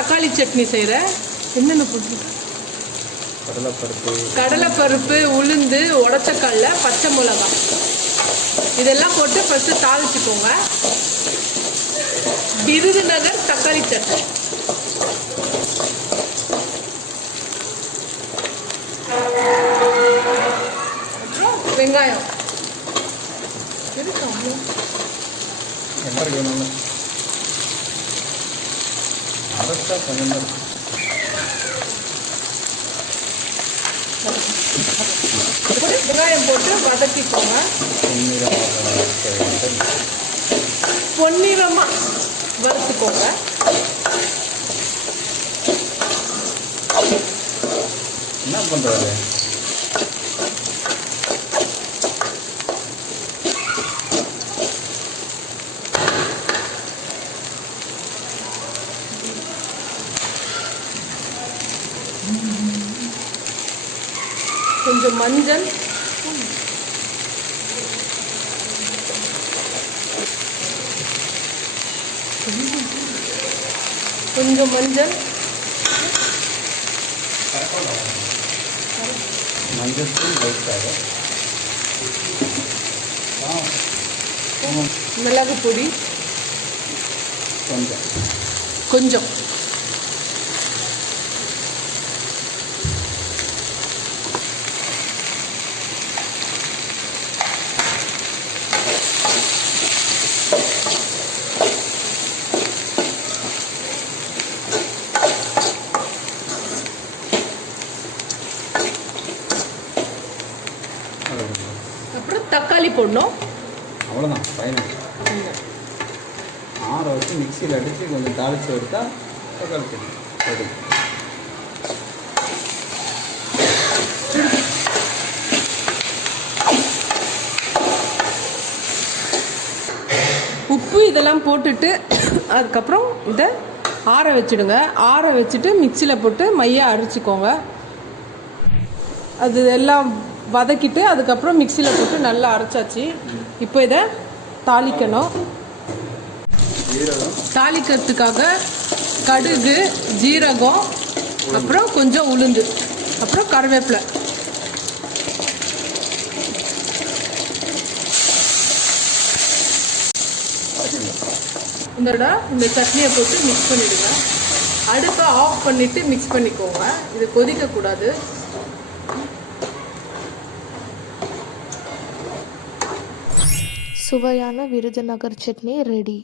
தக்காளி சட்னி செய்கிறேன். என்னென்ன போட்டு? கடலைப்பருப்பு, உளுந்து, உடச்சக்கடல, பச்சை மிளகாய் இதெல்லாம் போட்டு ஃபஸ்ட்டு தாளிச்சுக்கோங்க. விருதுநகர் தக்காளி சட்னி. அப்புறம் வெங்காயம் வெங்காயம் போட்டு வதக்கிக்கோங்க. பொன்னிறமா வறுத்துக்கோங்க. என்ன பண்றது? கொஞ்சம் மஞ்சள், கொஞ்சம் மஞ்சள், மிளகு பொடி கொஞ்சம், அப்புறம் தக்காளி போடணும். அவ்வளோதான் ஃபைனல். ஆற வச்சு மிக்சியில் அடித்து கொஞ்சம் தாளித்து எடுத்தா தக்காளி சட்னி. உப்பு இதெல்லாம் போட்டுட்டு அதுக்கப்புறம் இதை ஆற வச்சுடுங்க. ஆற வச்சுட்டு மிக்சியில் போட்டு மையாக அரைச்சிக்கோங்க. அது எல்லாம் வதக்கிட்டு அதுக்கப்புறம் மிக்சியில் போட்டு நல்லா அரைச்சாச்சு. இப்போ இதை தாளிக்கணும். தாளிக்கிறதுக்காக கடுகு, ஜீரகம், அப்புறம் கொஞ்சம் உளுந்து, அப்புறம் கருவேப்பிலை. இந்த சட்னியை போட்டு மிக்ஸ் பண்ணிடுங்க. அடுப்பை ஆஃப் பண்ணிவிட்டு மிக்ஸ் பண்ணிக்கோங்க. இது கொதிக்கக்கூடாது. சுவையான விருதுநகர் சட்னி ரெடி.